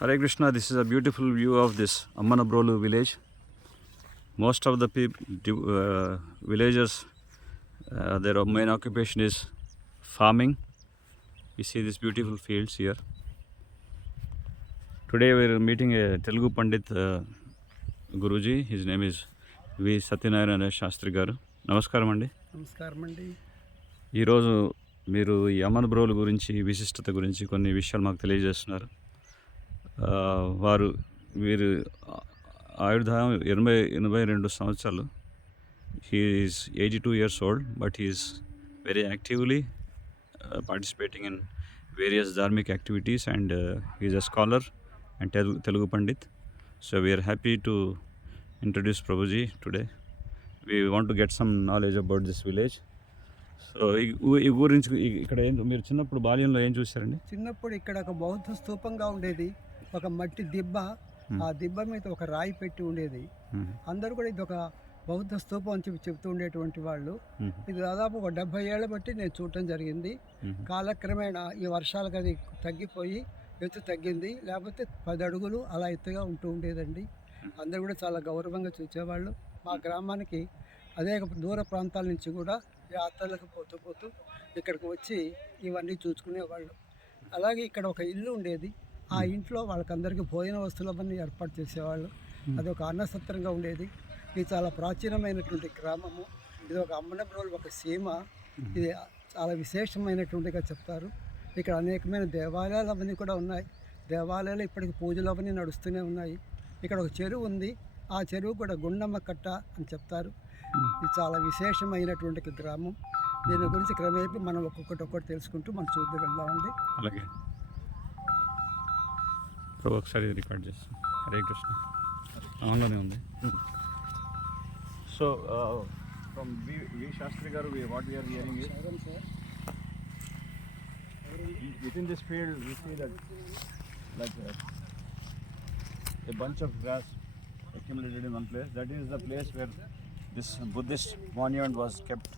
Hare Krishna, this is a beautiful view of this Ammanabrolu village. Most of the villagers, their main occupation is farming. You see these beautiful fields here. Today we are meeting a Telugu Pandit Guruji. His name is V. Satyanarayana Shastri Garu. నమస్కారం అండి. నమస్కారం అండి. ఈరోజు మీరు ఈ అమ్మనబ్రోలు గురించి విశిష్టత గురించి కొన్ని విషయాలు మాకు తెలియజేస్తున్నారు. వీరు ఆయుర్దాయం 82 సంవత్సరాలు. He is 82 years old, but he is very actively participating in various dharmic activities, and he is a scholar and Telugu Pandit. So we are happy to introduce Prabhuji today. We want to get some knowledge about this village. So ఈ గురించి ఇక్కడ మీరు చిన్నప్పుడు బాల్యంలో ఏం చూసారండి? చిన్నప్పుడు ఇక్కడ ఒక బౌద్ధ స్తూపంగా ఉండేది, ఒక మట్టి దిబ్బ, ఆ దిబ్బ మీద ఒక రాయి పెట్టి ఉండేది. అందరూ కూడా ఇది ఒక బౌద్ధ స్తూపం అని చెప్తూ ఉండేటువంటి వాళ్ళు. ఇది దాదాపు ఒక 70 ఏళ్ళ బట్టి నేను చూడటం జరిగింది. కాలక్రమేణా ఈ వర్షాలకు అది తగ్గిపోయి ఎత్తు తగ్గింది, లేకపోతే 10 అడుగులు అలా ఎత్తుగా ఉంటూ ఉండేదండి. అందరూ కూడా చాలా గౌరవంగా చూసేవాళ్ళు. మా గ్రామానికి అనేక దూర ప్రాంతాల నుంచి కూడా యాత్రలకు పోతూ ఇక్కడికి వచ్చి ఇవన్నీ చూసుకునేవాళ్ళు. అలాగే ఇక్కడ ఒక ఇల్లు ఉండేది. ఆ ఇంట్లో వాళ్ళకందరికీ భోజన వస్తువులు అవన్నీ ఏర్పాటు చేసేవాళ్ళు. అది ఒక అన్నసత్రంగా ఉండేది. ఇది చాలా ప్రాచీనమైనటువంటి గ్రామము. ఇది ఒక అమ్మనబ్రోలు ఒక సీమ. ఇది చాలా విశేషమైనటువంటిగా చెప్తారు. ఇక్కడ అనేకమైన దేవాలయాలు అవన్నీ కూడా ఉన్నాయి. దేవాలయాలు ఇప్పటికి పూజలు అవన్నీ నడుస్తూనే ఉన్నాయి. ఇక్కడ ఒక చెరువు ఉంది. ఆ చెరువు కూడా గుండమ్మ కట్ట అని చెప్తారు. ఇది చాలా విశేషమైనటువంటి గ్రామం. దీని గురించి క్రమేపీ మనం ఒక్కొక్కటి తెలుసుకుంటూ మనం చూద్దాం వెళ్దామండి. అలాగే ఒకసారి రికార్డ్ చేస్తాం. హరే కృష్ణ ఆన్లోనే ఉంది. So from V Shastri garu, what we are hearing is within this field we see that like a bunch of grass accumulated in one place. That is the place where this Buddhist monument was kept.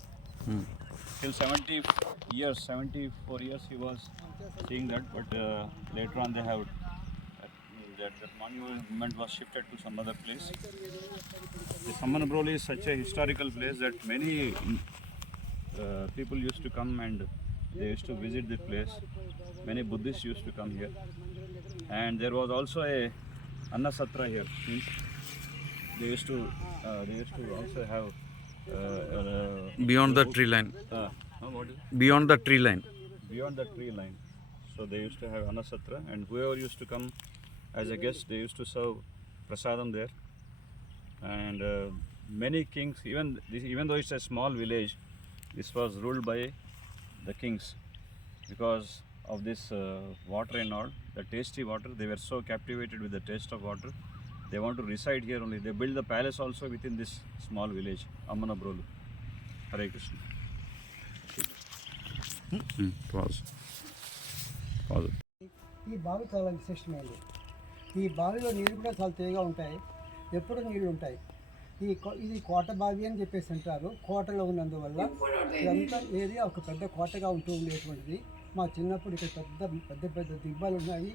Till 74 years he was seeing that, but later on they have that monument was shifted to some other place. The Ammanabrolu is such a historical place that many people used to come and they used to visit this place. Many Buddhists used to come here, and there was also a Annasatra here. They used to also have beyond the tree line. What is it? Beyond the tree line. Beyond the tree line. So they used to have Annasatra, and whoever used to come as a guest, they used to serve prasadam there. And many kings, even though it's a small village, this was ruled by the kings because of this water and all, the tasty water. They were so captivated with the taste of water, they want to reside here only. They built the palace also within this small village, Ammanabrolu. Hare Krishna. Pause. ఈ బావి చాలా విశేషమైనది. ఈ బావిలో నీళ్ళు కూడా చాలా తేగా ఉంటాయి, ఎప్పుడు నీళ్ళు ఉంటాయి. ఇది కోట బావి అని చెప్పేసి అంటారు. కోటలో ఉన్నందువల్ల ఇదంతా ఏరియా ఒక పెద్ద కోటగా ఉంటూ ఉండేటువంటిది. మా చిన్నప్పుడు ఇక్కడ పెద్ద దిబ్బలు ఉన్నాయి,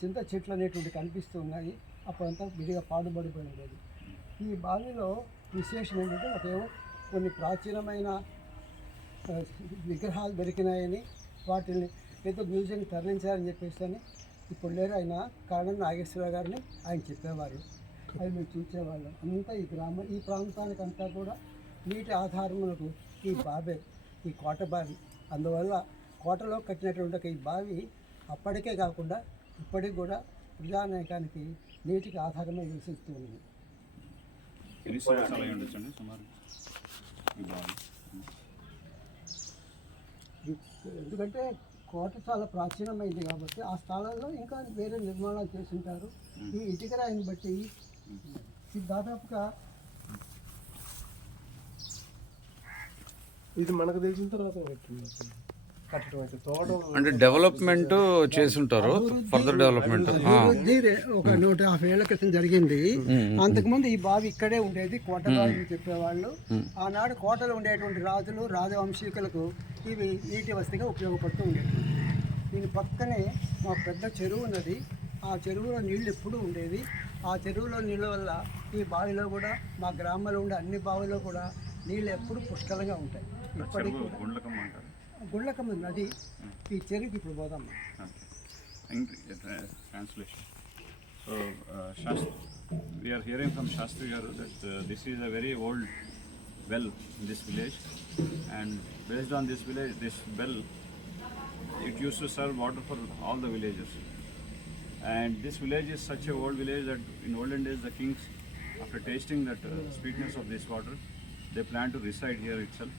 చింత చెట్లు అనేటువంటి కనిపిస్తూ ఉన్నాయి. అప్పుడంతా విడిగా పాడుబడిపోయి ఉండేది. ఈ బావిలో విశేషం ఏంటంటే ఒకేమో కొన్ని ప్రాచీనమైన విగ్రహాలు దొరికినాయని వాటిని ఏదో మ్యూజియంకి తరలించారని చెప్పేసి అని ఇప్పుడు లేరు ఆయన కారణం నాగేశ్వర గారిని ఆయన చెప్పేవారు. అది మేము చూసేవాళ్ళం. అంతా ఈ ప్రాంతానికి అంతా కూడా నీటి ఆధారములకు ఈ బావే, ఈ కోట బావి. అందువల్ల కోటలో కట్టినటువంటి ఈ బావి అప్పటికే కాకుండా ఇప్పటికి కూడా ప్రజానాయకానికి నీటికి ఆధారమే నివసిస్తూ ఉంది. ఎందుకంటే కోట చాలా ప్రాచీనమైంది కాబట్టి ఆ స్థలాల్లో ఇంకా వేరే నిర్మాణాలు చేస్తుంటారు. ఈ ఇటుక రాయిని బట్టి ఇది దాదాపుగా ఇది మనకు తెలిసిన తర్వాత అంటే డెవలప్మెంట్ చేస్తుంటారు. ఫర్దర్ డెవలప్మెంట్ ఒక 150 ఏళ్ల క్రితం జరిగింది. అంతకుముందు ఈ బావి ఇక్కడే ఉండేది, కోట బావి చెప్పేవాళ్ళు. ఆనాడు కోటలో ఉండేటువంటి రాజులు రాజవంశీకులకు ఇవి నీటి వసతిగా ఉపయోగపడుతూ ఉండేవి. దీని పక్కనే మా పెద్ద చెరువు ఉన్నది. ఆ చెరువులో నీళ్ళు ఎప్పుడూ ఉండేది. ఆ చెరువులో నీళ్ళ వల్ల ఈ బావిలో కూడా మా గ్రామంలో ఉండే అన్ని బావిలో కూడా నీళ్ళు ఎప్పుడు పుష్కలంగా ఉంటాయి. ఇప్పటికి కూడా గుండ్లకమ్మ అంటారు. గుండ్లకమ్మ నది ఈ చెరువుకి ఇప్పుడు పోదాం. Translation. So, we are hearing from Shastri Garu that this is a very old well in this village, and based on this well, it used to serve water for all the villages. And this village is such a old village that in olden days the kings, after tasting that sweetness of this water, they planned to reside here itself,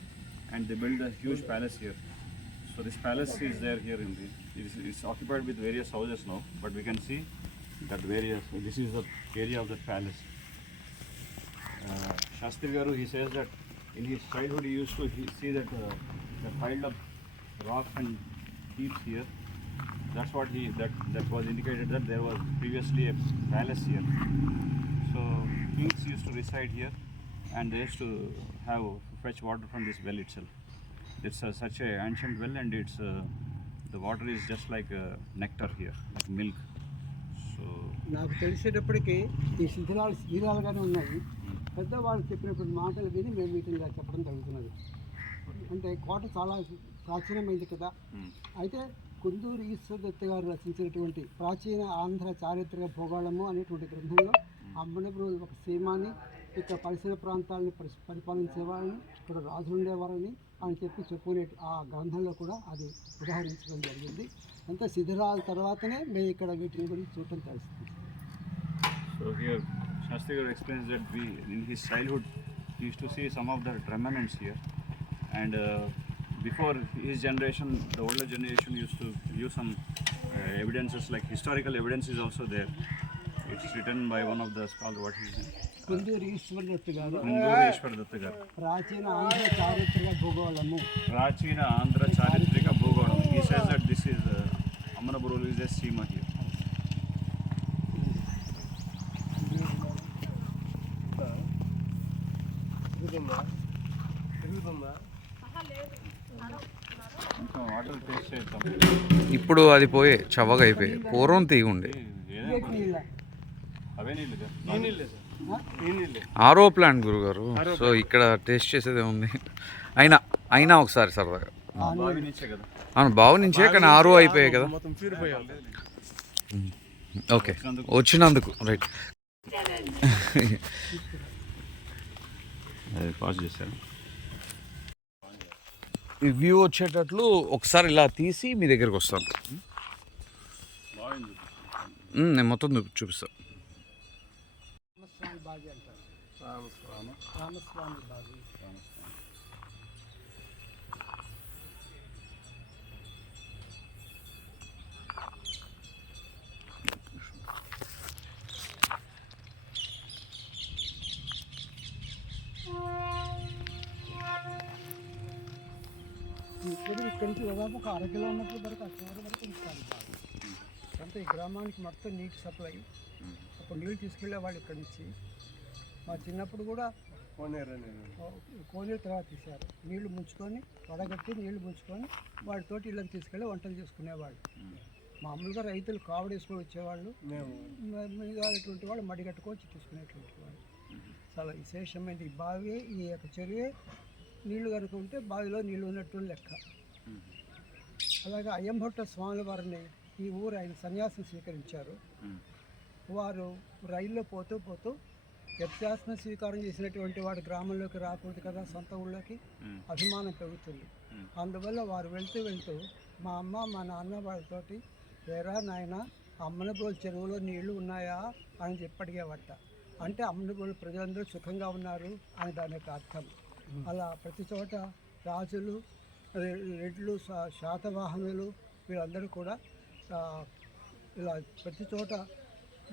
and they built a huge palace here. So this palace is there here in the, it's occupied with various houses now, but we can see that this is the area of the palace. Shastri Garu, he says that in his childhood he used to see that the piled up rock and heaps here. That's what that was indicated that there was previously a palace here. So kings used to reside here, and they used to have fetch water from this well itself. It's such a ancient well, and it's the water is just like nectar here, like milk. So నాకు తెలిసేటప్పటికీ ఈ శిథిలాలుగానే ఉన్నాయి. పెద్దవాళ్ళు చెప్పినటువంటి మాటలు విని మేము వీటిగా చెప్పడం జరుగుతున్నది. అంటే కోట చాలా ప్రాచీనమైంది కదా. అయితే కుందూరు ఈశ్వర దత్త గారు రచించినటువంటి ప్రాచీన ఆంధ్ర చారిత్రక భూగోళము అనేటువంటి గ్రంథంలో అమ్మనపురం ఒక సీమాని, ఇక్కడ పరిసర ప్రాంతాలను పరిపాలించేవాళ్ళని, ఇక్కడ రాజులు ఉండేవారని అని చెప్పుకునే ఆ గ్రంథంలో కూడా అది ఉదాహరించడం జరిగింది. అంతా శిథిలాల తర్వాతనే మేము ఇక్కడ వీటిని గురించి చూడటం తెలుస్తుంది. So here Shastri Garu explains that in his childhood he used to see some of the remnants here, and before his generation, the older generation used to use some evidences, like historical evidence is also there. It's written by one of the scholars. What is it? Kunduru ఈశ్వర దత్త గారు ప్రాచీన ఆంధ్ర చారిత్రక భూగోళము. ప్రాచీన ఆంధ్ర చారిత్రక భూగోళం. He says that this is Ammanapuru is a seema here. ఇంకా water taste చేద్దాం. ఇప్పుడు అది పోయే చవగా అయిపోయి పూర్వం తీగుండే అవే నీళ్ళు ఆరో ప్లాంట్ గురుగారు. సో ఇక్కడ టేస్ట్ చేసేదే ఉంది. అయినా ఒకసారి సరదాగా బావి నుంచే కదా. అవును, బావి నుంచే, కానీ ఆరో అయిపోయాయి కదా. ఓకే, వచ్చినందుకు రైట్. పాజ్ చేశారు. ఈ వ్యూ వచ్చేటట్లు ఒకసారి ఇలా తీసి మీ దగ్గరికి వస్తాను. నేను మొత్తం చూపిస్తాను. రామస్వామి బావి అంటారు. రామస్వామి బావి. ఇక్కడ నుంచి దాదాపు ఒక 1/2 కిలోమీటర్ వరకు ఆ చివరి వరకు ఉంటారు బావి. అంటే ఈ గ్రామానికి మొత్తం నీటి సప్లై. అప్పుడు నీళ్ళు తీసుకెళ్ళే వాళ్ళు ఇక్కడ నుంచి. మా చిన్నప్పుడు కూడా కోనేరు తర్వాత తీశారు. నీళ్లు ముంచుకొని వడగట్టి నీళ్లు ముంచుకొని వాటితోటి ఇళ్ళకి తీసుకెళ్ళి వంటలు చేసుకునేవాళ్ళు. మామూలుగా రైతులు కావడేసుకొని వచ్చేవాళ్ళు, మిగతాటువంటి వాళ్ళు మడిగట్టుకొచ్చి తీసుకునేటువంటి వాళ్ళు. చాలా విశేషమైన ఈ బావి, ఈ యొక్క చెరువే నీళ్లు కనుక ఉంటే బావిలో నీళ్ళు ఉన్నట్టు లెక్క. అలాగే అయ్యంభట్ట స్వామి వారిని ఈ ఊరు ఆయన సన్యాసం స్వీకరించారు. వారు రైల్లో పోతూ యజ్ఞాసనం స్వీకారం చేసినటువంటి వాడు గ్రామంలోకి రాకూడదు కదా, సొంత ఊళ్ళోకి అభిమానం పెరుగుతుంది. అందువల్ల వారు వెళ్తూ మా అమ్మ మా నాన్న వాళ్ళతోటి, ఏరా నాయన అమ్మనబోలు చెరువులో నీళ్లు ఉన్నాయా అని చెప్పి అడిగేవట. అంటే అమ్మనబోలు ప్రజలందరూ సుఖంగా ఉన్నారు అని దాని యొక్క అర్థం. అలా ప్రతి చోట రాజులు, రెడ్లు, శాతవాహనులు వీళ్ళందరూ కూడా ఇలా ప్రతి చోట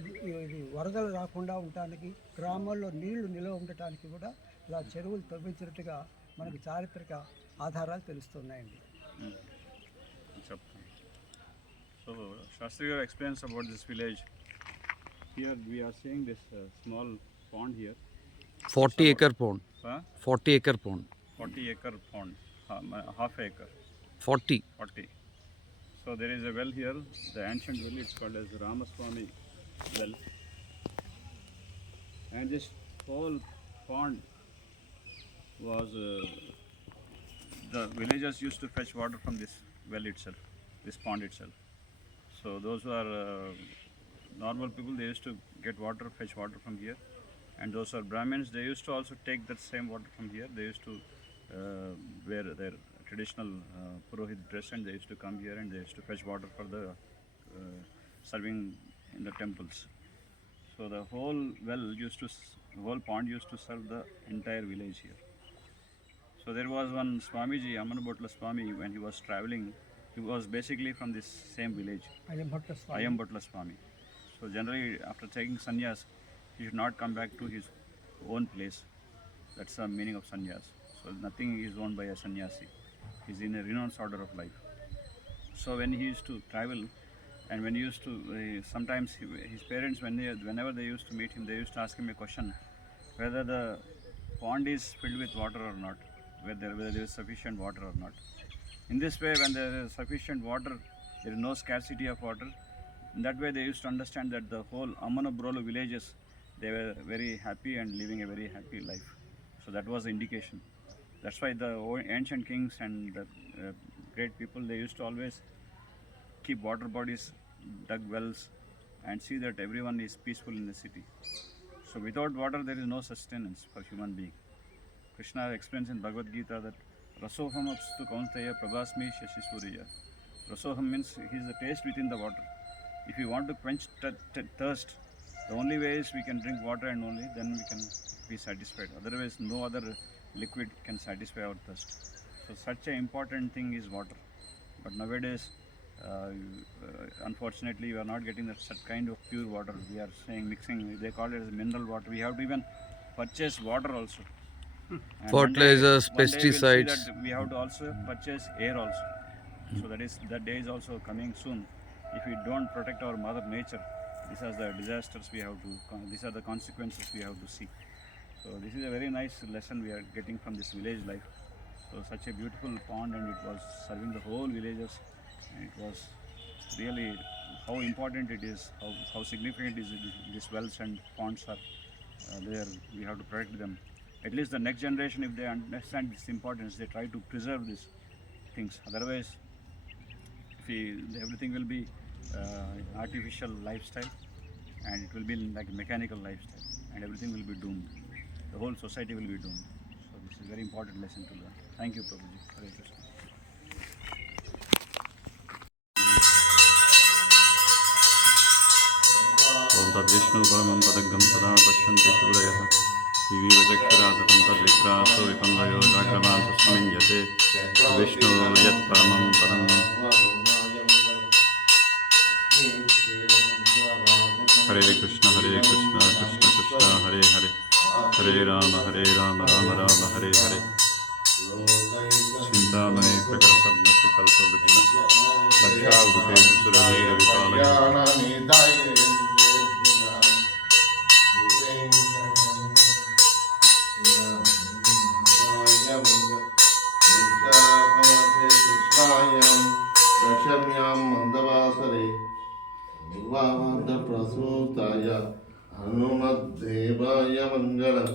ఇది వరదలు రాకుండా ఉండటానికి, గ్రామాల్లో నీళ్లు నిల్వ ఉండటానికి కూడా ఇలా చెరువులు తవ్వించినట్టుగా మనకి చారిత్రక ఆధారాలు తెలుస్తున్నాయండి. So Shastri Garu explains about this village. Here we are seeing this small pond here. 40 acre pond. 40 acre pond. 40 acre pond. Half acre. 40. So there is a well here, the ancient well. It's called as Ramaswamy well, and this whole pond was the villagers used to fetch water from this well itself, this pond itself. So those who are normal people, they used to get water, fetch water from here, and those who are Brahmins, they used to also take that same water from here. They used to wear their traditional Purohit dress, and they used to come here and they used to fetch water for the serving in the temples. So the whole well used to, the whole pond used to serve the entire village here. So there was one Swamiji, Amanabotla Swami, when he was traveling, he was basically from this same village, Ayambotla Swami. So generally after taking sannyas, he should not come back to his own place. That's the meaning of sannyas. So nothing is owned by a sannyasi. He's in a renounced order of life. So when he used to travel, and when he used to, sometimes his parents, whenever they used to meet him, they used to ask him a question, whether the pond is filled with water or not, whether there is sufficient water or not. In this way, when there is sufficient water, there is no scarcity of water. In that way, they used to understand that the whole Amanabrolu villages, they were very happy and living a very happy life. So that was the indication. That's why the ancient kings and the great people, they used to always keep water bodies, dug wells, and see that everyone is peaceful in the city. So without water, there is no sustenance for human being. Krishna explains in Bhagavad Gita that Rasoham apstu kaunteya prabhasmi shashishuriya. Rasoham means he is the taste within the water. If you want to quench thirst, the only way is we can drink water, and only then we can be satisfied. Otherwise, no other liquid can satisfy our thirst. So such an important thing is water. But nowadays, unfortunately, we are not getting such kind of pure water. We are saying mixing, they call it as mineral water. We have to even purchase water also. And Fertilizers, one day we'll see pesticides. that we have to also purchase air also. So that day is also coming soon. If we don't protect our mother nature, these are the disasters we have to, these are the consequences we have to see. So this is a very nice lesson we are getting from this village life. So such a beautiful pond, and it was serving the whole villages, and it was really how important it is, how significant is it, these wells and ponds are there. We have to protect them. At least the next generation, if they understand its importance, they try to preserve these things. Otherwise, everything will be artificial lifestyle, and it will be like a mechanical lifestyle, and everything will be doomed. The whole society will be doomed. So this is a very important lesson to learn. Thank you, Prabhuji. Hare Krishna. Om Tad Vishnu Paramam Padagam Sada Pashyanti Surayah Diviva Chakshuratatam Tad Vikraso Vipandayo Jagravan Susaminyate Vishnu Yat Paramam Padam. Hare Krishna, Krishna Krishna, Hare Hare, Hare Rama, Rama Rama, Hare Hare. Chintamani Prakasadna Shikalpa Vriksha Laksha Uduke Suravira Vipalaya. दशम्यां मंदवासरे प्रसूताय हनुमद्देवाय मंगलम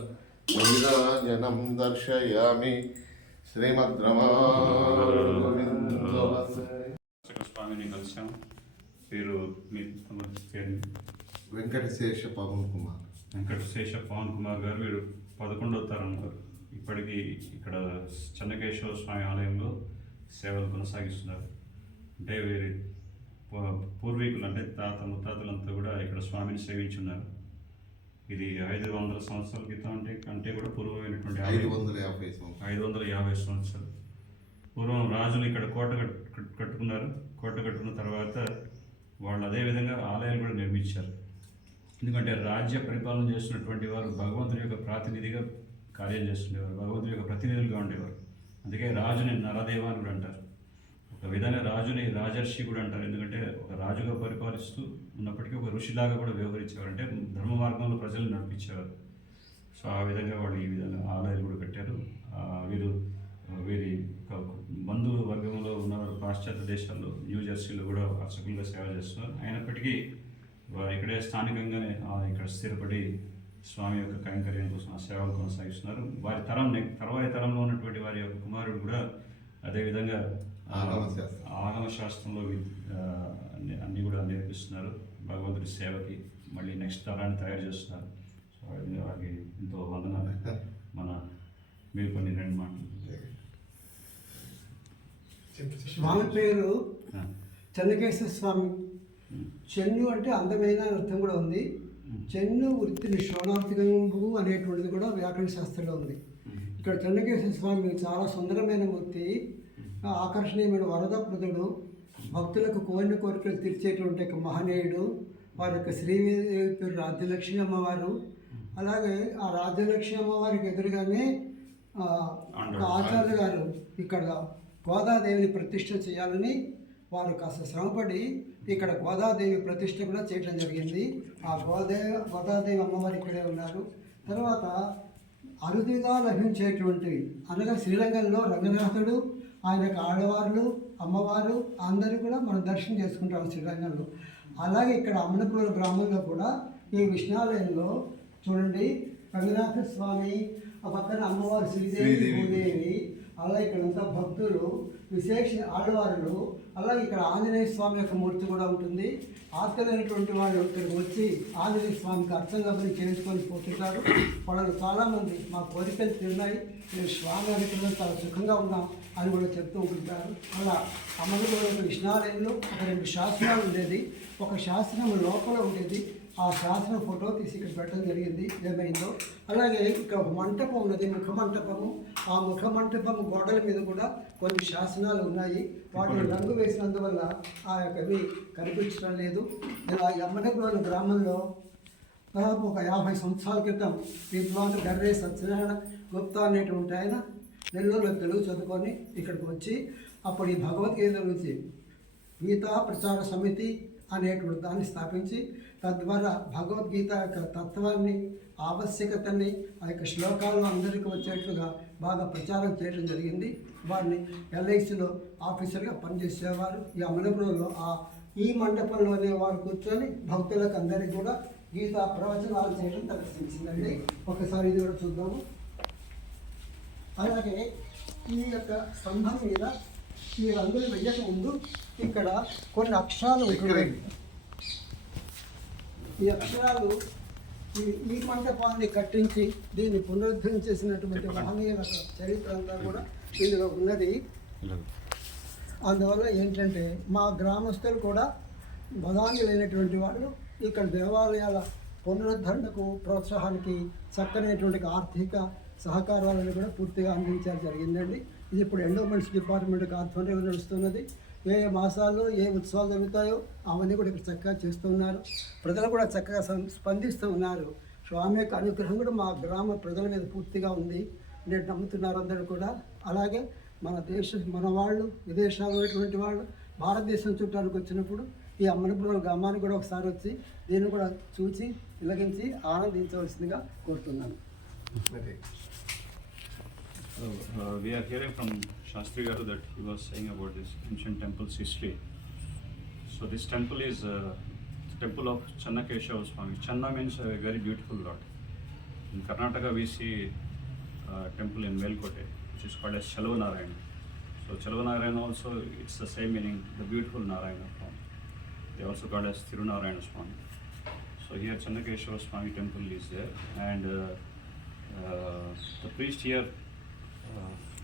नीराजनं दर्शयामि స్వామిని కలిసాం. పేరు మీ పేరు వెంకటశేష పవన్ కుమార్. వెంకటశేష పవన్ కుమార్ గారు. వీడు 11వ తరం గారు. ఇప్పటికీ ఇక్కడ చెన్నకేశవ స్వామి ఆలయంలో సేవలు కొనసాగిస్తున్నారు. అంటే వీరి పూర్వీకులు, అంటే తాత ముత్తాతలంతా కూడా ఇక్కడ స్వామిని సేవించున్నారు. ఇది 500 సంవత్సరాల క్రితం అంటే కూడా పూర్వమైనటువంటి 550 సంవత్సరాలు పూర్వం రాజులు ఇక్కడ కోట కట్టుకున్నారు. కోట కట్టుకున్న తర్వాత వాళ్ళు అదేవిధంగా ఆలయాలు కూడా నిర్మించారు. ఎందుకంటే రాజ్య పరిపాలన చేస్తున్నటువంటి వారు భగవంతుని యొక్క ప్రాతినిధిగా కార్యం చేస్తుండేవారు, భగవంతుని యొక్క ప్రతినిధులుగా ఉండేవారు. అందుకే రాజుని నరదేవ అని కూడా అంటారు. ఒక విధంగా రాజుని రాజర్షి కూడా అంటారు. ఎందుకంటే ఒక రాజుగా పరిపాలిస్తూ ఉన్నప్పటికీ ఒక ఋషిలాగా కూడా వ్యవహరించేవారు, అంటే ధర్మ మార్గంలో ప్రజలు నడిపించేవారు. సో ఆ విధంగా వాళ్ళు ఈ విధంగా ఆలయాలు కూడా కట్టారు. వీరు వీరి బంధువుల వర్గంలో ఉన్నవారు పాశ్చాత్య దేశాల్లో న్యూ జెర్సీలో కూడా అర్చకులుగా సేవ చేస్తున్నారు. అయినప్పటికీ వారు ఇక్కడే స్థానికంగానే ఇక్కడ స్థిరపడి స్వామి యొక్క కైంకర్యం కోసం ఆ సేవలు కొనసాగిస్తున్నారు. వారి తర్వాయి తరంలో ఉన్నటువంటి వారి యొక్క కుమారుడు కూడా అదేవిధంగా ఆగమ శాస్త్రంలో అన్నీ కూడా నేర్పిస్తున్నారు. భగవంతుడి సేవకి మళ్ళీ నెక్స్ట్ తరాన్ని తయారు చేస్తున్నారు. సో వారికి ఎంతో వందనాలు. మన మీరు కొన్ని 2 మాటలు. స్వామి పేరు చెన్నకేశ్వర స్వామి. చెన్ను అంటే అందమైన అర్థం కూడా ఉంది. చెన్ను వృత్తిని శోణార్థికంబు అనేటువంటిది కూడా వ్యాకరణ శాస్త్రంలో ఉంది. ఇక్కడ చెన్నకేశ్వర స్వామి చాలా సుందరమైన మూర్తి, ఆకర్షణీయమైన వరదప్రదుడు, భక్తులకు కోరిన కోరికలు తీర్చేటువంటి ఒక మహనీయుడు. వారి యొక్క శ్రీదేవి పేరు రాజ్యలక్ష్మి అమ్మవారు. అలాగే ఆ రాజ్యలక్ష్మి అమ్మవారికి ఎదురుగానే ఆచార్య గారు ఇక్కడ గోదాదేవిని ప్రతిష్ఠ చేయాలని వారు కాస్త శ్రమపడి ఇక్కడ గోదాదేవి ప్రతిష్ఠ కూడా చేయడం జరిగింది. ఆ గోదాదేవి అమ్మవారు ఇక్కడే ఉన్నారు. తర్వాత అరుదుగా లభించేటువంటివి అనగా శ్రీరంగంలో రంగనాథుడు, ఆయనకు ఆడవార్లు, అమ్మవారు అందరూ కూడా మనం దర్శనం చేసుకుంటాం శ్రీరంగంలో. అలాగే ఇక్కడ అమ్మనపూర్ గ్రామంలో కూడా ఈ విష్ణాలయంలో చూడండి రంగనాథ స్వామి, ఆ పక్కన అమ్మవారు శ్రీదేవి భూదేవి, అలాగే ఇక్కడంతా భక్తులు విశేష ఆడవారులు. అలాగే ఇక్కడ ఆంజనేయ స్వామి యొక్క మూర్తి కూడా ఉంటుంది. ఆస్కలైనటువంటి వాళ్ళు ఇక్కడికి వచ్చి ఆంజనేయ స్వామికి అర్చనలు చేయించుకొని పోతుంటారు. వాళ్ళు చాలామంది మా కోరికలు తిన్నాయి, నేను స్వామి అనుకున్న చాలా సుఖంగా ఉన్నాం అని కూడా చెప్తూ ఉంటుంటారు. అలా అమ్మగూడ విష్ణాలయంలో ఒక 2 శాస్త్రాలు ఉండేది. ఒక శాస్త్రం లోపల ఉండేది. ఆ శాస్త్రం ఫోటో తీసి ఇక్కడ పెట్టడం జరిగింది ఏమైందో. అలాగే ఇక్కడ ఒక మంటపం ఉన్నది, ముఖ మంటపము. ఆ ముఖ మంటపం గోడల మీద కూడా కొన్ని శాసనాలు ఉన్నాయి. వాటిని రంగు వేసినందువల్ల ఆ యొక్కవి కనిపించడం లేదు. ఇలా యమ్మనగూడెం గ్రామంలో దాదాపు ఒక 50 సంవత్సరాల క్రితం విద్వాంసు గర్రే సత్యనారాయణ గుప్తా అనేటువంటి ఆయన నెల్లూరులో తెలుగు చదువుకొని ఇక్కడికి వచ్చి అప్పుడు ఈ భగవద్గీత గురించి గీతా ప్రచార సమితి అనేటువంటి దాన్ని స్థాపించి తద్వారా భగవద్గీత యొక్క తత్వాన్ని, ఆవశ్యకతని, ఆ యొక్క శ్లోకాలను అందరికీ వచ్చేట్లుగా బాగా ప్రచారం చేయడం జరిగింది. వారిని ఎల్ఐసిలో ఆఫీసర్గా పనిచేసేవారు. ఈ అమలపురంలో ఈ మండపంలోనే వారు కూర్చొని భక్తులకు అందరికీ కూడా గీతా ప్రవచనాలు చేయడం దర్శించిందండి. ఒకసారి ఇది కూడా చూద్దాము. అలాగే ఈ యొక్క స్తంభం మీద ఈ రంగులు వెయ్యక ముందు ఇక్కడ కొన్ని అక్షరాలు ఉంటున్నాయి. ఈ అక్షరాలు ఈ మంటపాన్ని కట్టించి దీన్ని పునరుద్ధరణ చేసినటువంటి మహనీయుల చరిత్ర అంతా కూడా ఇందులో ఉన్నది. అందువల్ల ఏంటంటే మా గ్రామస్తులు కూడా బదాంగులైనటువంటి వాళ్ళు ఇక్కడ దేవాలయాల పునరుద్ధరణకు, ప్రోత్సాహానికి చక్కనైనటువంటి ఆర్థిక సహకారాలను కూడా పూర్తిగా అందించాల్సి జరిగిందండి. ఇది ఇప్పుడు ఎండోమెంట్స్ డిపార్ట్మెంట్కి ఆధ్వర్యంలో నడుస్తున్నది. ఏ మాసాల్లో ఏ ఉత్సవాలు జరుగుతాయో అవన్నీ కూడా ఇక్కడ చక్కగా చేస్తున్నారు. ప్రజలు కూడా చక్కగా స్పందిస్తూ ఉన్నారు. స్వామి యొక్క అనుగ్రహం కూడా మా గ్రామ ప్రజల మీద పూర్తిగా ఉంది నేను నమ్ముతున్నారు అందరూ కూడా. అలాగే మన వాళ్ళు విదేశాల్లో ఉన్నటువంటి వాళ్ళు భారతదేశం చుట్టానికి వచ్చినప్పుడు ఈ అమ్మనపురం గ్రామానికి కూడా ఒకసారి వచ్చి దీన్ని కూడా చూసి తిలకించి ఆనందించవలసిందిగా కోరుతున్నాను. We are hearing from Shastri Garu that he was saying about this ancient temple's history. So this temple is the temple of Channakeshava Swami. Channa means a very beautiful lord. In Karnataka we see a temple in Melkote which is called as Chalvanarayana. So Chalvanarayana also, it's the same meaning, the beautiful Narayana form. They also called as Tirunarayana Swami. So here Channakeshava Swami temple is there, and the priest here,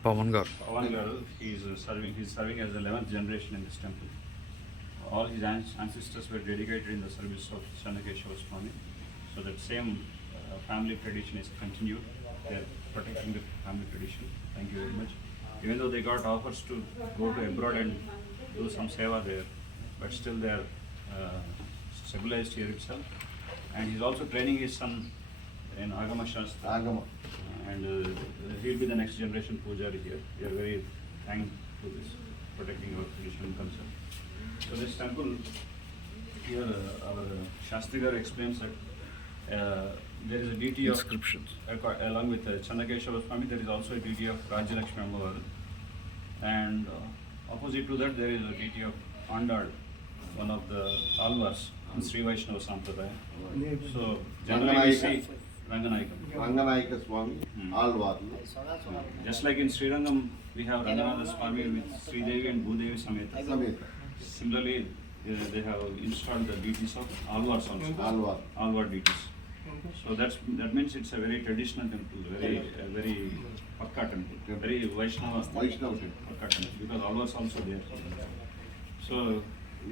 Pavan Garu, he is serving as the 11th generation in this temple. All his ancestors were dedicated in the service of Channakeshava Swami, so that same family tradition is continued. They are protecting the family tradition. Thank you very much. Even though they got offers to go to abroad and do some seva there, but still they are stabilized here itself. And he's also training his son in Agama Shastra. And he will be the next generation Pujari here. We are very thankful to this, protecting our tradition and culture. So this temple here, our Shastri Garu explains that there is a deity of Inscriptions. along with Chandakeshwara Swami. There is also a deity of Rajalakshmi Ammavar, and opposite to that there is a deity of Andal, one of the Alvars in Sri Vaishnava Sampradaya. So generally we see Ranganayakam. Ranganayaka Swami ఆల్వార్లు. Just like in Srirangam, we have Ranganatha Swami with Sridevi and Bhudevi Sameta. Sametha Similarly, they have installed the deities of Alvars also, Alvar. Alvar deities. So that means it's a very traditional temple, very Pakka temple, very Vaishnava Vaishnava temple. Pakka temple, because Alvars also there. So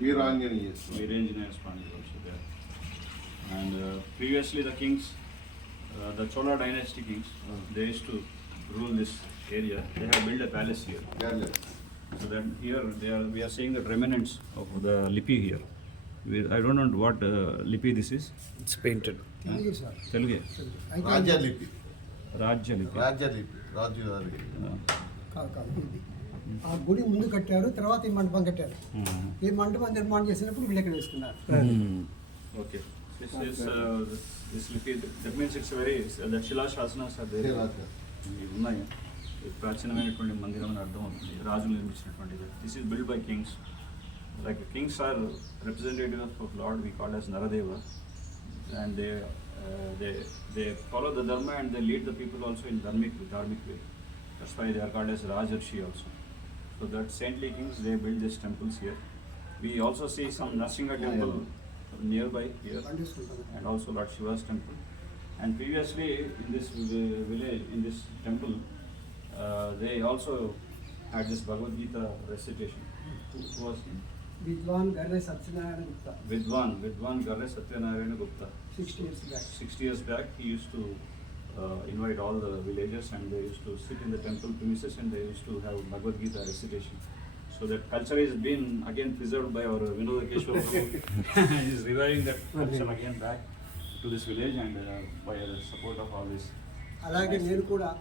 Veeranjaneya Swami. Viranjanaya Swami is also there. And previously the kings, the Chola dynasty kings, they used to rule this area. They have built a palace here. Palace. So that here we are seeing the remnants of the lipi here. I don't know what lipi this is. It's painted. Telugu sir. Telugu. అయితే రాజ్యలిపి. Rajya lipi. రాజ్యలిపి. రాజు గారి. కాదు ఇది ఆ గుడి ముందు కట్టారు, తర్వాత ఈ మండపం కట్టారు. ఈ మండపం నిర్మాణం చేసినప్పుడు వీళ్ళు ఇక్కడ వేసుకున్నారు. Okay. This is this lipi. That means it's a very the Shila Shasanas are there. ఇవి ఉన్నాయి. ప్రాచీనమైనటువంటి మందిరం అని అర్థం అవుతుంది. రాజులు నిర్మించినటువంటిది. This is built by kings. Like kings are representatives of Lord. We call as Naradeva, and they follow the dharma and they lead the people also in dharmic way. That's why they are called as Rajarshi also. So that saintly kings, they build these temples here. We also see some Nrsimha temple nearby here, and also Lord Shiva's temple. And previously in this village, in this temple, they also had this Bhagavad Gita recitation. Who was he? Vidwan Garre Satyanarayana Gupta. Vidwan Garre Satyanarayana Gupta. 60 years back. 60 years back, he used to invite all the villagers, and they used to sit in the temple premises and they used to have Bhagavad Gita recitation. So that culture is been again preserved by our Vinoda Keshwar Prabhu. He is reviving that culture again back to this village, and by the support of all this. అలాగే నేను కూడా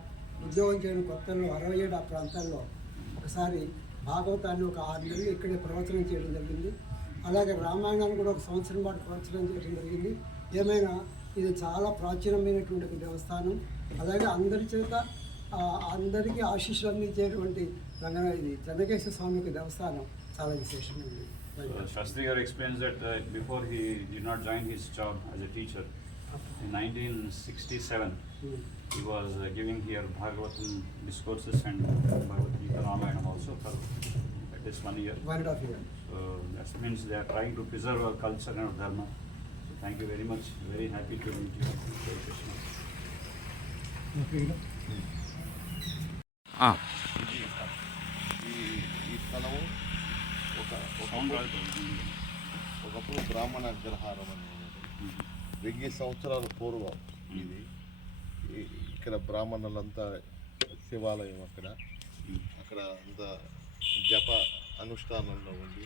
ఉద్యోగం చేయడం కొత్తలో 67 ఆ ప్రాంతాల్లో ఒకసారి భాగవతాన్ని ఒక 6 నెలలు ఇక్కడే ప్రవచనం చేయడం జరిగింది. అలాగే రామాయణాన్ని కూడా ఒక సంవత్సరం పాటు ప్రవచనం చేయడం జరిగింది. ఏమైనా ఇది చాలా ప్రాచీనమైనటువంటి ఒక దేవస్థానం. అలాగే అందరి చేత అందరికీ ఆశీస్సులు అందించేటువంటి ఇది చెన్నకేశ్వర స్వామి యొక్క దేవస్థానం చాలా విశేషమైనది. Shastri Garu explains that before he did not join his job as a teacher, in 1967, he was giving here Bhagavatam discourses and Bhagavad Gita Ramayana also for at least 1 year. 1.5 years. So that means they are trying to preserve our culture and our dharma. So thank you very much. Very happy to meet you. Jai Krishna. ఈ స్థలము ఒకప్పుడు బ్రాహ్మణ అగ్రహారం అనేది 1000 సంవత్సరాల పూర్వం ఇది. ఇక్కడ బ్రాహ్మణులంతా శివాలయం అక్కడ అంతా జప అనుష్ఠానంలో ఉండి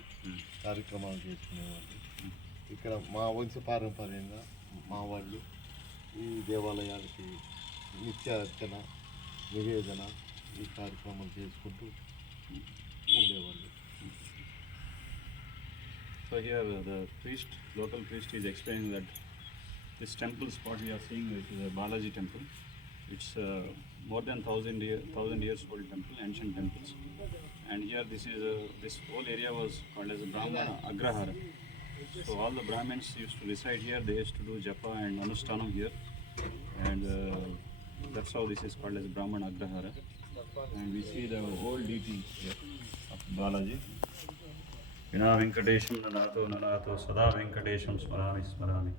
కార్యక్రమాలు చేసుకునేవాళ్ళు. ఇక్కడ మా వంశ పారంపర్యంగా మా వాళ్ళు ఈ దేవాలయానికి నిత్య అర్చన నివేదన ఈ కార్యక్రమం చేసుకుంటూ ఉండేవాళ్ళు. So here the local priest is explaining that this temple spot we are seeing, which is a Balaji temple, it's more than 1,000 years old temple, ancient temples. And here this whole area was called as a Brahmana Agrahara. So all the Brahmins used to reside here. They used to do japa and anushthanam here, and that's how this is called as Brahmana Agrahara. And we see the old deity here of Balaji. Vina Venkatesham Nanato Sada Venkatesham Smarami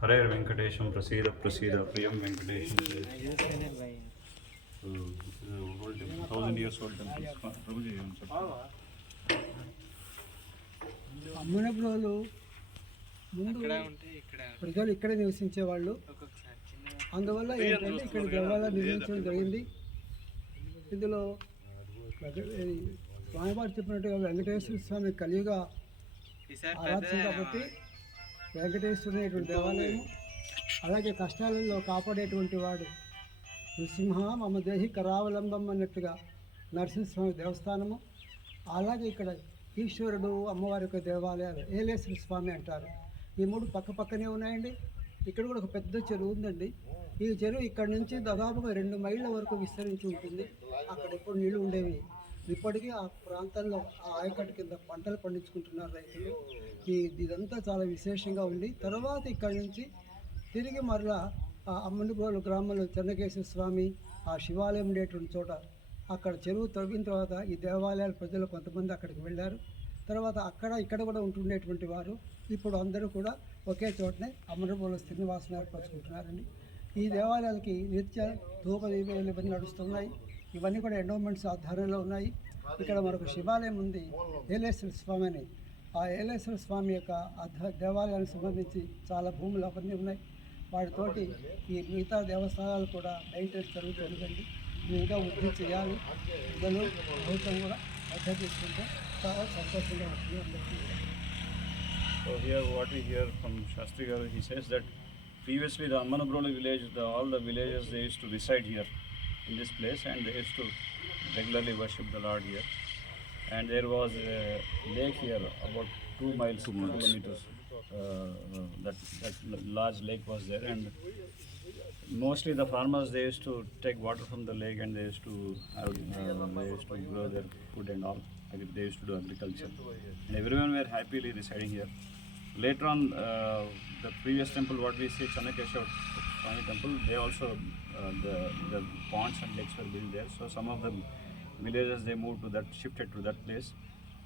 Harer Venkatesham Prasida Priyam Venkatesham. So old temple, 1,000 years old temple. Prabhuji, అమ్మునప్పుడు వాళ్ళు ముందు ప్రజలు ఇక్కడే నివసించేవాళ్ళు. అందువల్ల ఏంటంటే ఇక్కడ దేవాలయం నిర్మించడం జరిగింది. ఇందులో స్వామివారు చెప్పినట్టుగా వెంకటేశ్వర స్వామి కలియుగ ఆరాధ్యం కాబట్టి వెంకటేశ్వరునేటువంటి దేవాలయం. అలాగే కష్టాలలో కాపాడేటువంటి వాడు నృసింహ మమ దేహి కరావలంబం అన్నట్టుగా నరసింహస్వామి దేవస్థానము. అలాగే ఇక్కడ ఈశ్వరుడు అమ్మవారి యొక్క దేవాలయాలు ఏలేశ్వర స్వామి అంటారు. ఈ 3 పక్క పక్కనే ఉన్నాయండి. ఇక్కడ కూడా ఒక పెద్ద చెరువు ఉందండి. ఈ చెరువు ఇక్కడ నుంచి దాదాపుగా 2 మైళ్ళ వరకు విస్తరించి ఉంటుంది. అక్కడ ఎప్పుడు నీళ్లు ఉండేవి. ఇప్పటికీ ఆ ప్రాంతాల్లో ఆ ఆయకట్టు కింద పంటలు పండించుకుంటున్నారు రైతులు. ఇదంతా చాలా విశేషంగా ఉంది. తర్వాత ఇక్కడ నుంచి తిరిగి మరలా ఆ అమ్మనిపోలు గ్రామంలో చెన్నకేశ్వర స్వామి ఆ శివాలయం ఉండేటువంటి చోట అక్కడ చెరువు తవ్విన తర్వాత ఈ దేవాలయాల ప్రజలు కొంతమంది అక్కడికి వెళ్ళారు. తర్వాత ఇక్కడ కూడా ఉంటుండేటువంటి వారు ఇప్పుడు అందరూ కూడా ఒకే చోటనే అమరబోల శ్రీనివాసం ఏర్పరచుకుంటున్నారండి. ఈ దేవాలయాలకి నిత్య ధూప దీపాలు ఇవన్నీ నడుస్తున్నాయి. ఇవన్నీ కూడా ఎండోమెంట్స్ ఆధారంలో ఉన్నాయి. ఇక్కడ మరొక శివాలయం ఉంది, ఏలేశ్వర స్వామి అని. ఆ ఏలేశ్వర స్వామి యొక్క దేవాలయానికి సంబంధించి చాలా భూములు అవన్నీ ఉన్నాయి. వాటితోటి ఈ మిగతా దేవస్థానాలు కూడా మెయింటెనెన్స్ జరుగుతుందండి. ఇంకా వృద్ధి చేయాలి. ప్రజలు ప్రభుత్వం కూడా మద్దతు తీసుకుంటే చాలా సంతోషంగా ఉంటుంది అందరికీ. So here what we hear from Shastri Garu, he says that previously the Ammanabrola village, all the villages, they used to reside here in this place, and they used to regularly worship the Lord here. And there was a lake here about 2 miles, 2 kilometers. That large lake was there, and mostly the farmers, they used to take water from the lake, and they used to have, they used to grow their food and all. They used to do agriculture, and everyone were happily residing here. Later on, the previous temple, what we see, Channakeshwar Swami temple, they also the ponds and lakes were built there. So some of the villagers, they moved to that, shifted to that place.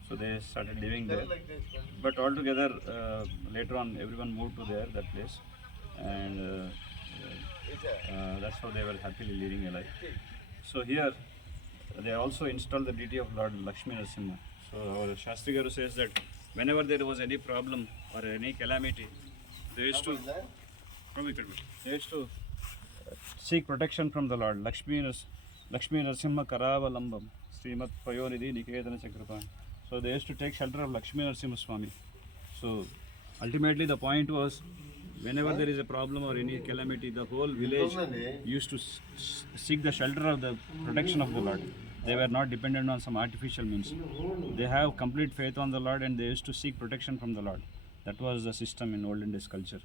So they started living there. But altogether, later on, everyone moved to that place, and that's how they were happily living a life. So here, they also installed the deity of Lord Lakshmi Narasimha. So our Shastri Garu says that whenever there was any problem or any calamity, they used to seek protection from the Lord. Lakshmi Narasimha Karavalambam Srimat Payonidhi Nikedana Chakrapan. So they used to take shelter of Lakshmi Narasimha Swami. So ultimately the point was, whenever there is a problem or any calamity, the whole village used to seek the shelter of the protection of the Lord. They were not dependent on some artificial means. They have complete faith on the Lord, and they used to seek protection from the Lord. That was the system in olden days culture.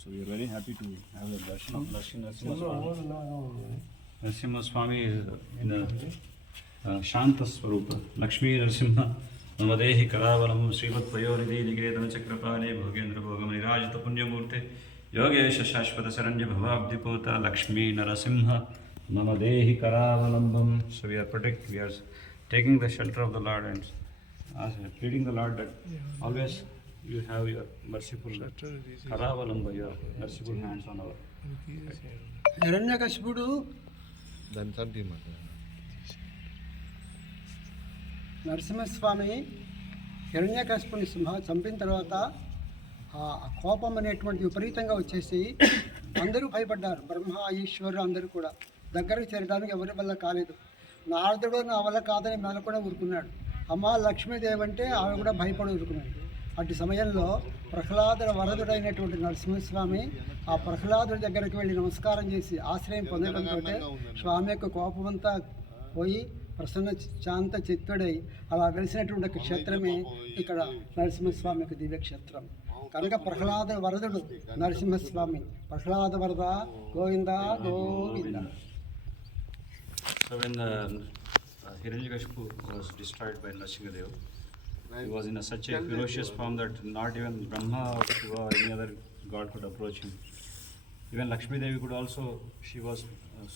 So we are very happy to have the darshan of Lakshmi Narasimha Swami. Narasimha Swami is in a Shanta Swarupa. Lakshmi Narasimha Namadehi Karavalam Srivat Payoridhi Nikedana Chakrapane Bhogendra Bhogam Nirajita Punyamurte Yogesha Shashvata Saranya Bhavabdipota Lakshmi Narasimha Namadehi Karavalambam. So we are taking the shelter of the Lord and pleading the Lord that always you have your merciful Karavalamba, your merciful hands on our. హిరణ్యకశిపుడు నరసింహస్వామి హిరణ్యకశిపుని చంపిన తర్వాత ఆ కోపం అనేటువంటి విపరీతంగా వచ్చేసి అందరూ భయపడ్డారు. బ్రహ్మ ఈశ్వరుడు అందరూ కూడా దగ్గరకు చేరడానికి ఎవరి వల్ల కాలేదు. నారదుడు నా వల్ల కాదని మన కూడా ఊరుకున్నాడు. అమ్మ లక్ష్మీదేవి అంటే ఆమె కూడా భయపడి ఊరుకున్నాడు. అటు సమయంలో ప్రహ్లాద వరదుడైనటువంటి నరసింహస్వామి ఆ ప్రహ్లాదుడి దగ్గరికి వెళ్ళి నమస్కారం చేసి ఆశ్రయం పొందడంతో స్వామి యొక్క కోపమంతా పోయి ప్రసన్న శాంత చిత్తుడై అలా వెలిసినటువంటి క్షేత్రమే ఇక్కడ నరసింహస్వామి యొక్క దివ్యక్షేత్రం. కనుక ప్రహ్లాద వరదుడు నరసింహస్వామి. ప్రహ్లాద వరద Govinda Govinda. So when Hiranyakashipu was destroyed by Nrsimhadev, he was in such a ferocious form that not even Brahma or Shiva or any other god could approach him. Even Lakshmi Devi could also, she was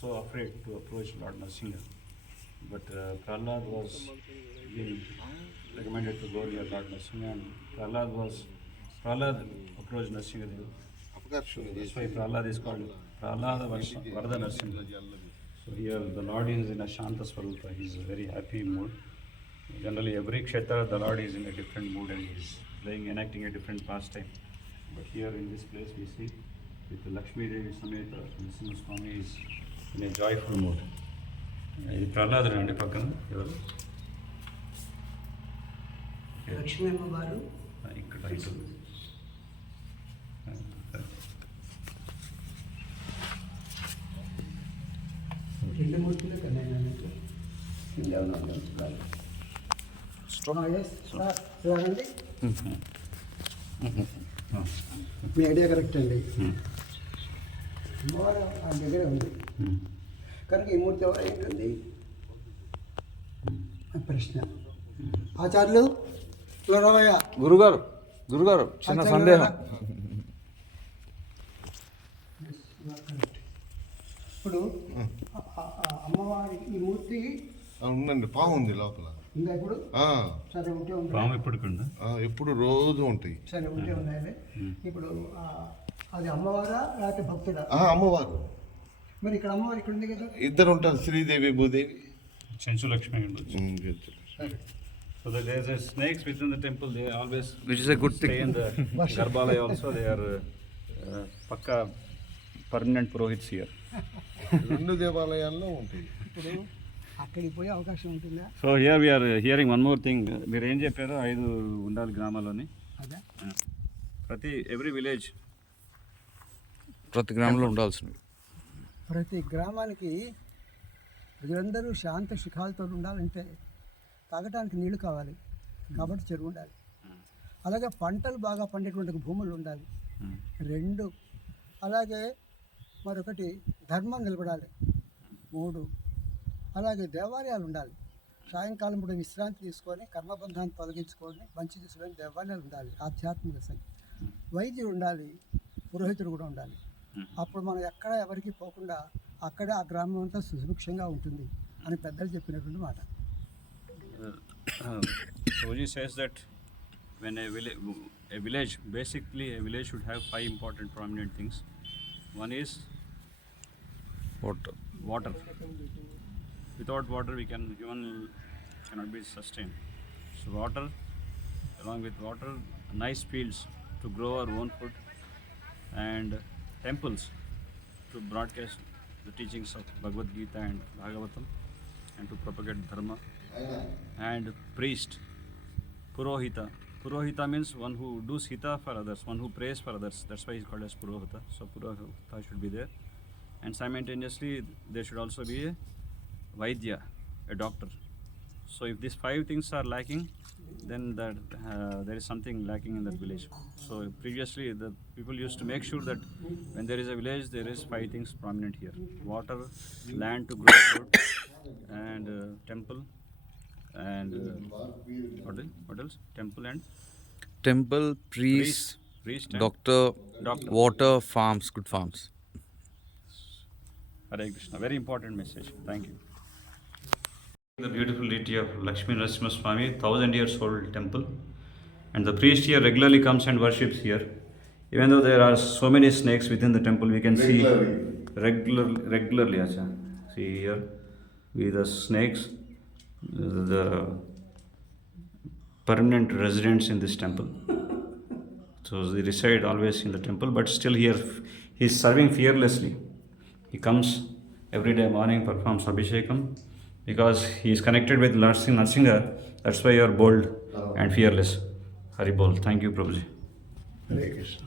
so afraid to approach Lord Nrsimha. But Prahlad was being recommended to go near Lord Nrsimha, and Prahlad approached Nrsimhadev. That's why Prahlad is called Prahlada Varda Nrsimha. So here the Lord is in a Shanta Swarupa. He is in a very happy mood. Generally every kshetra the Lord is in a different mood and he is enacting a different pastime. But here in this place we see with the Lakshmi Devi Sameta, Nrsimha Swami is in a joyful mood. ఇది ప్రహ్లాదుడు అండి పక్కన ఎవరు లక్ష్మీ అమ్మవారు ఇక్కడ ఇటు రెండు మూర్తులు కదా చూడండి. మీ ఐడియా కరెక్ట్ అండి. అమ్మవారు ఆ దగ్గరే ఉంది కనుక ఈ మూర్తి ఎవరు ఏంటుంది ప్రశ్న. ఆచార్యులు లోరవయ్య గురుగారు గురుగారు చిన్న సందేహం. ఇప్పుడు అమ్మవారి ఈ మూర్తి ఉందండి, పాము ఉంది లోపల. ఇంకా ఇప్పుడు ఆ, సరే ఉంటే ఉంది, పాము ఎప్పటికుందా? ఎప్పుడు రోజు ఉంటాయి. సరే ఉంటే ఉన్నాయి. ఇప్పుడు అది అమ్మవారా లేకపోతే భక్తుడా? అమ్మవారు మరి ఇక్కడ అమ్మవారు ఇక్కడ ఉంది కదా. ఇద్దరు ఉంటారు, శ్రీదేవి భూదేవి. చెంచు లక్ష్మి ఉండొచ్చు. So that there's a snakes within the temple. They always Which is a good stay thing. in the Garbhalaya also. They are pakka permanent purohits here. రెండు దేవాలయాల్లో ఉంటాయి. ఇప్పుడు అక్కడికి పోయే అవకాశం ఉంటుందా? So here we are hearing one more thing. మీరు ఏం చెప్పారు? 5 ఉండాలి గ్రామాల్లోని. అదే ప్రతి ఎవ్రీ విలేజ్ ప్రతి గ్రామంలో ఉండాల్సింది. ప్రతి గ్రామానికి ప్రజలందరూ శాంత సుఖాలతో ఉండాలంటే తాగటానికి నీళ్లు కావాలి కాబట్టి చెరువు ఉండాలి. అలాగే పంటలు బాగా పండేటువంటి భూములు ఉండాలి. 2 అలాగే మరొకటి ధర్మం నిలబడాలి. 3 అలాగే దేవాలయాలు ఉండాలి. సాయంకాలం కూడా విశ్రాంతి తీసుకొని కర్మబంధాన్ని తొలగించుకొని మంచి తీసుకొని దేవాలయాలు ఉండాలి. ఆధ్యాత్మిక సంఖ్య వైద్యుడు ఉండాలి, పురోహితుడు కూడా ఉండాలి. అప్పుడు మనం ఎక్కడ ఎవరికి పోకుండా అక్కడే ఆ గ్రామం అంతా సుభిక్షంగా ఉంటుంది అని పెద్దలు చెప్పినటువంటి మాట. Soji says that when a village, basically a village should have 5 important prominent things. One is water. Without water, human cannot be sustained. So water, along with water, nice fields to grow our own food, and temples to broadcast the teachings of Bhagavad Gita and Bhagavatam, and to propagate dharma. And priest, purohita. Purohita means one who does hita for others, one who prays for others. That's why he's called as purohita. So purohita should be there, and simultaneously there should also be a vaidya, a doctor. So if these 5 things are lacking, then there is something lacking in that village. So previously the people used to make sure that when there is a village, there is 5 things prominent here: water, land to grow food, and temple, and what else? Temple and temple, priest, priest and doctor, doctor. Water, farms, good farms. Hare Krishna. Very important message. Thank you. The beautiful deity of Lakshmi Narasimha Swami, 1000 years old temple, and the priest here regularly comes and worships here. Even though there are so many snakes within the temple, we can see regularly. Acha. See here, with the snakes, the permanent residents in this temple. So they reside always in the temple, but still here he is serving fearlessly. He comes every day morning, performs Abhishekam, because he is connected with Narsinga. That's why you are bold and fearless. Hari Bol. Thank you, Prabhuji. Hare Krishna.